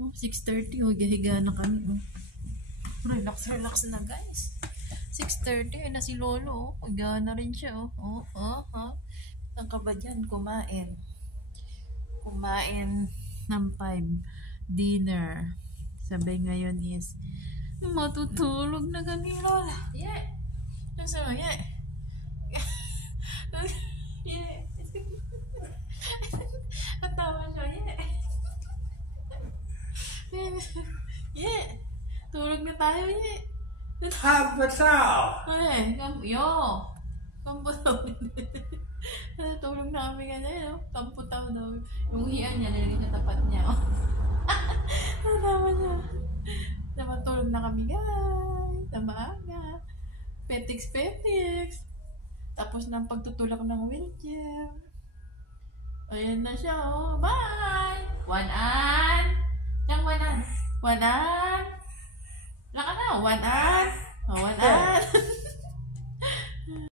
oh. 6:30 oh. Higa na kami oh. Relax na guys. 6:30 na si Lolo oh. Higa na rin siya oh. Ang ka ba dyan? Kumain ng 5 dinner. Sabay ngayon is matutulog na kami Lola. Yeah. Nasa yeah. Yeah. Natawa siya, yeah. Tulog na tayo, Kapataw! Kamputaw. Tulog na kami ganyan, kamputaw daw. Yung hiyan niya, nilagay sa tapat niya, Natawa siya. Tulog na kami, guys. Sa maaga. Petix. Tapos ng pagtutulak ng wheelchair. Ayan na siya, oh. Bye! Wanan! Yang wanan! Laka na, wanan! Oh, wanan!